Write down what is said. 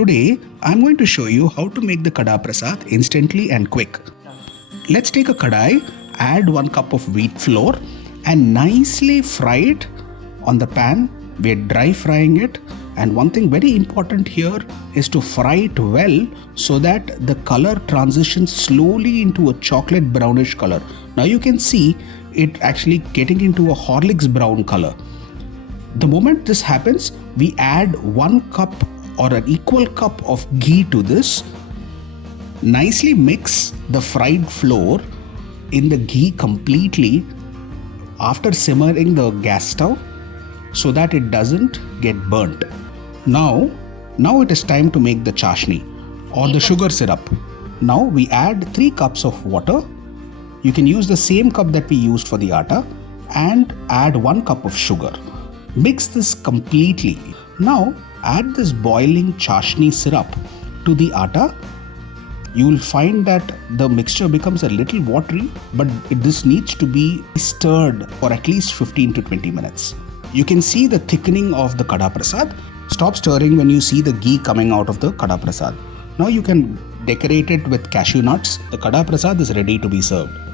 today I'm going to show you how to make the Kada Prasad instantly and quick. Let's take a kadai, add 1 cup of wheat flour and nicely fry it on the pan. We're dry frying it, and one thing very important here is to fry it well so that the color transitions slowly into a chocolate brownish color. Now you can see it actually getting into a Horlicks brown color. The moment this happens, we add 1 cup or an equal cup of ghee to this. Nicely mix the fried flour in the ghee completely after simmering the gas stove so that it doesn't get burnt. Now it is time to make the chashni or the sugar syrup. Now we add 3 cups of water. You can use the same cup that we used for the atta and add 1 cup of sugar. Mix this completely. Now add this boiling chashni syrup to the atta. You will find that the mixture becomes a little watery, but this needs to be stirred for at least 15 to 20 minutes. You can see the thickening of the Kada Prasad. Stop stirring when you see the ghee coming out of the Kada Prasad. Now you can decorate it with cashew nuts. The Kada Prasad is ready to be served.